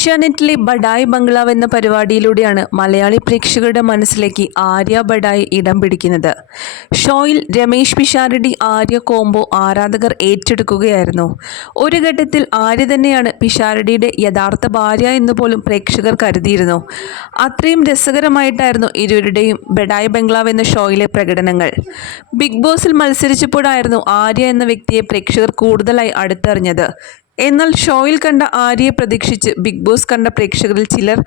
ഏഷ്യാനെറ്റിലെ ബഡായ് ബംഗ്ലാവ് എന്ന പരിപാടിയിലൂടെയാണ് മലയാളി പ്രേക്ഷകരുടെ മനസ്സിലേക്ക് ആര്യ ബഡായ് ഇടം പിടിക്കുന്നത്. ഷോയിൽ രമേശ് പിഷാരടി ആര്യ കോംബോ ആരാധകർ ഏറ്റെടുക്കുകയായിരുന്നു. ഒരു ഘട്ടത്തിൽ ആര്യ തന്നെയാണ് പിഷാരടിയുടെ യഥാർത്ഥ ഭാര്യ എന്ന് പോലും പ്രേക്ഷകർ കരുതിയിരുന്നു. അത്രയും രസകരമായിട്ടായിരുന്നു ഇരുവരുടെയും ബഡായ് ബംഗ്ലാവ് എന്ന ഷോയിലെ പ്രകടനങ്ങൾ. ബിഗ് ബോസിൽ മത്സരിച്ചപ്പോഴായിരുന്നു ആര്യ എന്ന വ്യക്തിയെ പ്രേക്ഷകർ കൂടുതലായി അടുത്തറിഞ്ഞത്. എന്നാൽ ഷോയിൽ കണ്ട ആര്യയെ പ്രതീക്ഷിച്ച് ബിഗ് ബോസ് കണ്ട പ്രേക്ഷകരിൽ ചിലർ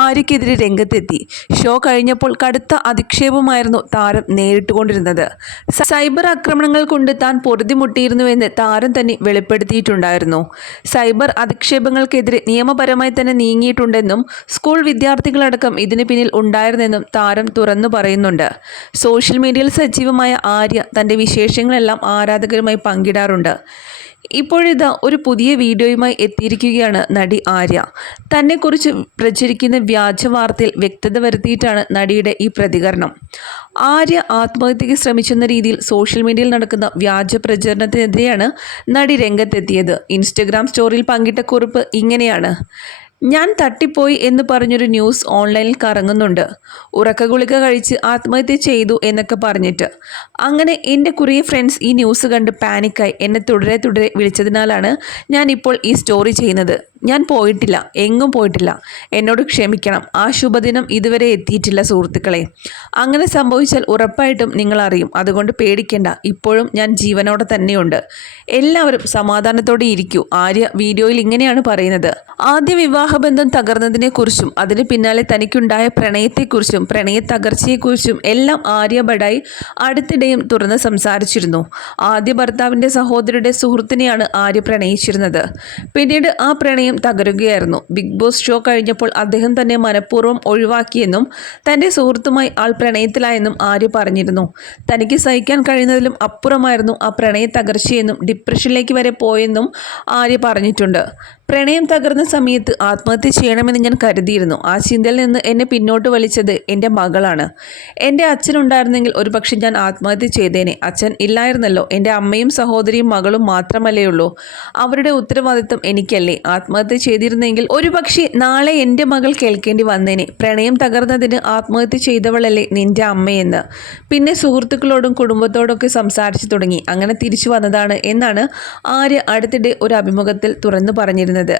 ആര്യക്കെതിരെ രംഗത്തെത്തി. ഷോ കഴിഞ്ഞപ്പോൾ കടുത്ത അധിക്ഷേപമായിരുന്നു താരം നേരിട്ടുകൊണ്ടിരുന്നത്. സൈബർ ആക്രമണങ്ങൾ കൊണ്ട് താൻ പൊറുതിമുട്ടിയിരുന്നുവെന്ന് താരം തന്നെ വെളിപ്പെടുത്തിയിട്ടുണ്ടായിരുന്നു. സൈബർ അധിക്ഷേപങ്ങൾക്കെതിരെ നിയമപരമായി തന്നെ നീങ്ങിയിട്ടുണ്ടെന്നും സ്കൂൾ വിദ്യാർത്ഥികളടക്കം ഇതിന് പിന്നിൽ ഉണ്ടായിരുന്നെന്നും താരം തുറന്നു പറയുന്നുണ്ട്. സോഷ്യൽ മീഡിയയിൽ സജീവമായ ആര്യ തന്റെ വിശേഷങ്ങളെല്ലാം ആരാധകരുമായി പങ്കിടാറുണ്ട്. ഇപ്പോഴിതാ ഒരു പുതിയ വീഡിയോയുമായി എത്തിയിരിക്കുകയാണ് നടി ആര്യ. തന്നെക്കുറിച്ച് പ്രചരിക്കുന്ന വ്യാജ വാർത്തയിൽ വ്യക്തത വരുത്തിയിട്ടാണ് നടിയുടെ ഈ പ്രതികരണം. ആര്യ ആത്മഹത്യയ്ക്ക് ശ്രമിച്ചെന്ന രീതിയിൽ സോഷ്യൽ മീഡിയയിൽ നടക്കുന്ന വ്യാജ പ്രചരണത്തിനെതിരെയാണ് നടി രംഗത്തെത്തിയത്. ഇൻസ്റ്റഗ്രാം സ്റ്റോറിയിൽ പങ്കിട്ട കുറിപ്പ് ഇങ്ങനെയാണ്. ഞാൻ തട്ടിപ്പോയി എന്ന് പറഞ്ഞൊരു ന്യൂസ് ഓൺലൈനിൽ കറങ്ങുന്നുണ്ട്. ഉറക്ക ഗുളിക കഴിച്ച് ആത്മഹത്യ ചെയ്തു എന്നൊക്കെ പറഞ്ഞിട്ട്. അങ്ങനെ എന്റെ കുറേ ഫ്രണ്ട്സ് ഈ ന്യൂസ് കണ്ട് പാനിക്കായി എന്നെ തുടരെ തുടരെ വിളിച്ചതിനാലാണ് ഞാൻ ഇപ്പോൾ ഈ സ്റ്റോറി ചെയ്യുന്നത്. ഞാൻ പോയിട്ടില്ല എങ്ങും പോയിട്ടില്ല. എന്നോട് ക്ഷമിക്കണം. ആ ശുഭദിനം ഇതുവരെ എത്തിയിട്ടില്ല സുഹൃത്തുക്കളെ. അങ്ങനെ സംഭവിച്ചാൽ ഉറപ്പായിട്ടും നിങ്ങൾ അറിയും. അതുകൊണ്ട് പേടിക്കേണ്ട. ഇപ്പോഴും ഞാൻ ജീവനോടെ തന്നെയുണ്ട്. എല്ലാവരും സമാധാനത്തോടെ ഇരിക്കൂ. ആര്യ വീഡിയോയിൽ ഇങ്ങനെയാണ് പറയുന്നത്. ആദ്യ വിവാഹബന്ധം തകർന്നതിനെക്കുറിച്ചും അതിന് പിന്നാലെ തനിക്കുണ്ടായ പ്രണയത്തെക്കുറിച്ചും പ്രണയ തകർച്ചയെക്കുറിച്ചും എല്ലാം ആര്യ ബഡായി അടുത്തിടെയും തുറന്ന് സംസാരിച്ചിരുന്നു. ആദ്യ ഭർത്താവിന്റെ സഹോദരിയുടെ സുഹൃത്തിനെയാണ് ആര്യ പ്രണയിച്ചിരുന്നത്. പിന്നീട് ആ പ്രണയം തകരുകയായിരുന്നു. ബിഗ് ബോസ് ഷോ കഴിഞ്ഞപ്പോൾ അദ്ദേഹം തന്നെ മനഃപൂർവം ഒഴിവാക്കിയെന്നും തന്റെ സുഹൃത്തുമായി ആൾ പ്രണയത്തിലായെന്നും ആര്യ പറഞ്ഞിരുന്നു. തനിക്ക് സഹിക്കാൻ കഴിയുന്നതിലും അപ്പുറമായിരുന്നു ആ പ്രണയ തകർച്ചയെന്നും ഡിപ്രഷനിലേക്ക് വരെ പോയെന്നും ആര്യ പറഞ്ഞിട്ടുണ്ട്. പ്രണയം തകർന്ന സമയത്ത് ആത്മഹത്യ ചെയ്യണമെന്ന് ഞാൻ കരുതിയിരുന്നു. ആ ചിന്തയിൽ നിന്ന് എന്നെ പിന്നോട്ട് വലിച്ചത് എന്റെ മകളാണ്. എന്റെ അച്ഛനുണ്ടായിരുന്നെങ്കിൽ ഒരുപക്ഷെ ഞാൻ ആത്മഹത്യ ചെയ്തേനെ. അച്ഛൻ ഇല്ലായിരുന്നല്ലോ. എന്റെ അമ്മയും സഹോദരിയും മകളും മാത്രമല്ലേ ഉള്ളൂ അവരുടെ ഉത്തരവാദിത്തം എനിക്കല്ലേ. ആത്മഹത്യ ചെയ്തിരുന്നെങ്കിൽ ഒരുപക്ഷെ നാളെ എന്റെ മകൾ കേൾക്കേണ്ടി വന്നേനെ. പ്രണയം തകർന്നതിന് ആത്മഹത്യ ചെയ്തവളല്ലേ നിന്റെ അമ്മയെന്ന്. പിന്നെ സുഹൃത്തുക്കളോടും കുടുംബത്തോടൊക്കെ സംസാരിച്ചു തുടങ്ങി. അങ്ങനെ തിരിച്ചു വന്നതാണ് എന്നാണ് ആര്യ അടുത്തിടെ ഒരു അഭിമുഖത്തിൽ തുറന്നു പറഞ്ഞിരുന്നത്.